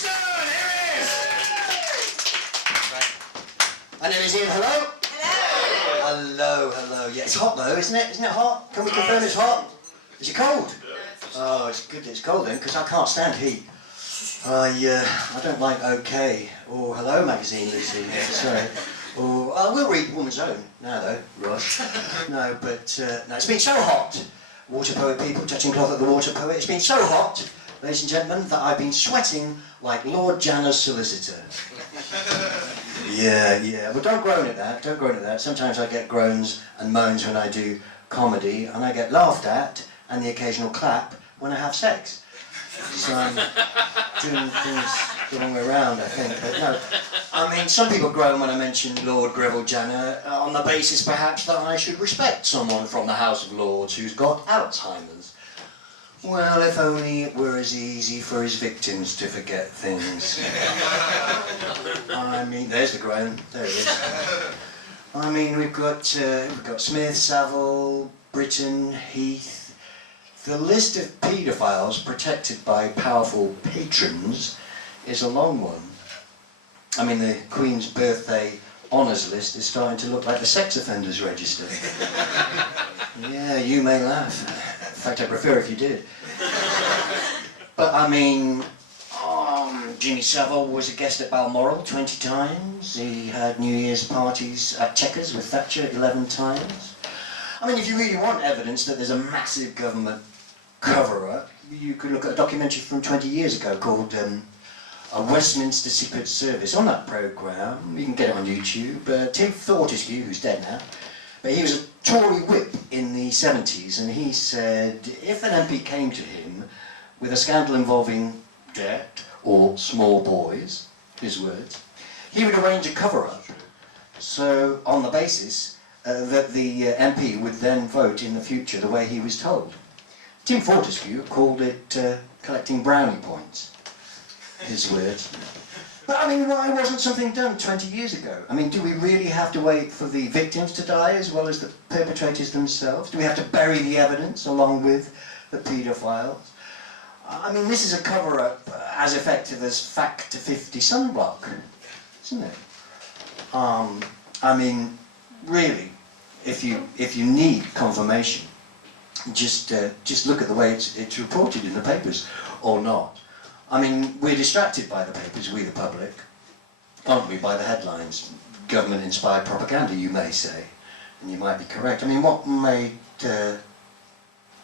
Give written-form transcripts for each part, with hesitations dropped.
Houston! Here it is! My name is Ian. Hello? Hello. Hello. Yeah, it's hot though, isn't it? Isn't it hot? Can we confirm it's hot? Is it cold? Oh, it's good it's cold then, because I can't stand heat. I don't like OK or Hello magazine, Lucy. Yeah, sorry. Or I will read Woman's Own now, though. Rush. No, but no, it's been so hot. Water poet people, touching cloth at the water poet. It's been so hot, ladies and gentlemen, that I've been sweating like Lord Janner's solicitor. Yeah. But don't groan at that. Don't groan at that. Sometimes I get groans and moans when I do comedy, and I get laughed at, and the occasional clap when I have sex. So I'm doing things the wrong way around, I think. But no, I mean, some people groan when I mention Lord Greville Janner on the basis, perhaps, that I should respect someone from the House of Lords who's got Alzheimer's. Well, if only it were as easy for his victims to forget things. I mean, there's the groan. There it is. I mean, we've got Smith, Savile, Britton, Heath. The list of paedophiles protected by powerful patrons is a long one. I mean, the Queen's birthday honours list is starting to look like the sex offenders register. Yeah, you may laugh. In fact, I prefer if you did. But I mean, Jimmy Savile was a guest at Balmoral 20 times. He had New Year's parties at Chequers with Thatcher 11 times. I mean, if you really want evidence that there's a massive government cover-up, you could look at a documentary from 20 years ago called A Westminster Secret Service. On that programme, you can get it on YouTube, Tim Fortescue, who's dead now, but he was a Tory whip in the 70s, and he said if an MP came to him with a scandal involving debt or small boys, his words, he would arrange a cover-up, so on the basis that the MP would then vote in the future the way he was told. Tim Fortescue called it collecting brownie points, his words. But I mean, why wasn't something done 20 years ago? I mean, do we really have to wait for the victims to die as well as the perpetrators themselves? Do we have to bury the evidence along with the paedophiles? I mean, this is a cover-up as effective as Factor 50 sunblock, isn't it? I mean, really, if you need confirmation, just look at the way it's reported in the papers, or not. I mean, we're distracted by the papers, we the public, aren't we, by the headlines? Government-inspired propaganda, you may say, and you might be correct. I mean, what made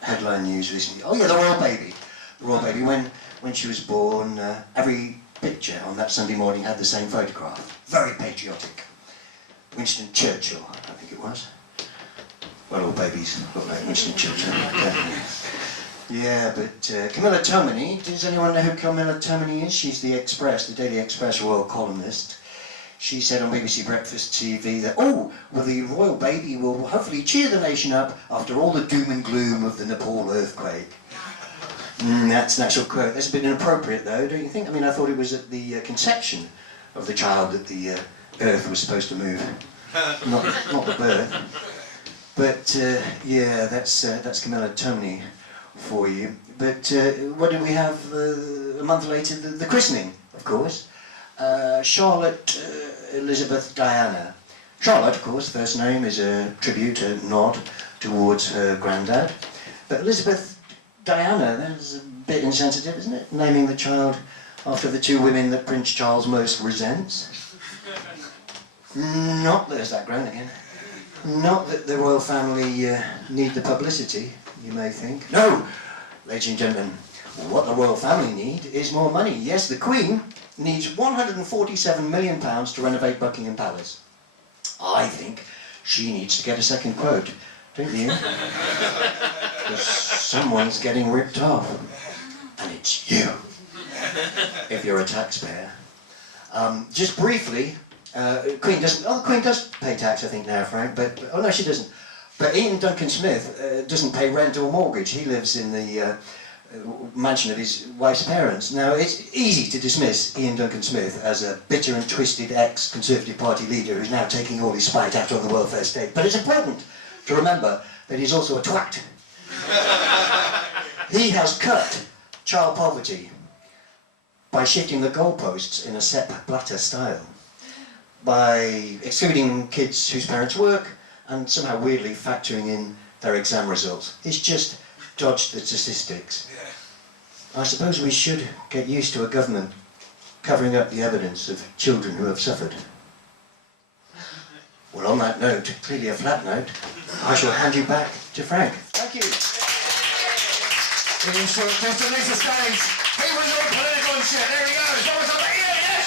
headline news recently? Oh yeah, the Royal Baby. The Royal Baby, when she was born, every picture on that Sunday morning had the same photograph. Very patriotic. Winston Churchill, I think it was. Well, all babies look like Winston Churchill. Yeah, but Camilla Tominey, does anyone know who Camilla Tominey is? She's the Express, the Daily Express royal columnist. She said on BBC Breakfast TV that, the royal baby will hopefully cheer the nation up after all the doom and gloom of the Nepal earthquake. That's an actual quote. That's a bit inappropriate though, don't you think? I mean, I thought it was at the conception of the child that the earth was supposed to move, not the birth. But yeah, that's Camilla Tominey for you. But what did we have a month later? The christening, of course. Charlotte Elizabeth Diana. Charlotte, of course, first name is a tribute, a nod towards her granddad. But Elizabeth Diana, that's a bit insensitive, isn't it? Naming the child after the two women that Prince Charles most resents. Not, there's that groan again. Not that the royal family need the publicity, you may think. No, ladies and gentlemen, what the royal family need is more money. Yes, the Queen needs £147 million to renovate Buckingham Palace. I think she needs to get a second quote, don't you? Because someone's getting ripped off. And it's you, if you're a taxpayer. Just briefly, the Queen does pay tax, I think now, Frank, but oh no, she doesn't. But Ian Duncan Smith doesn't pay rent or mortgage. He lives in the mansion of his wife's parents. Now, it's easy to dismiss Ian Duncan Smith as a bitter and twisted ex-Conservative Party leader who's now taking all his spite out on the welfare state. But it's important to remember that he's also a twat. He has cut child poverty by shifting the goalposts in a Sepp Blatter style, by excluding kids whose parents work and somehow weirdly factoring in their exam results. It's just dodged the statistics. I suppose we should get used to a government covering up the evidence of children who have suffered. Well, on that note, clearly a flat note, I shall hand you back to Frank. Thank you. Just to leave the stage. He was all political and shit. There he goes. That was over here, yes!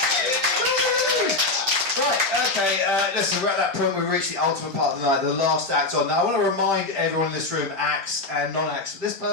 Right, okay, listen, we're at that point, we've reached the ultimate part of the night, the last act on. Now, I want to remind everyone in this room, acts and non-acts, this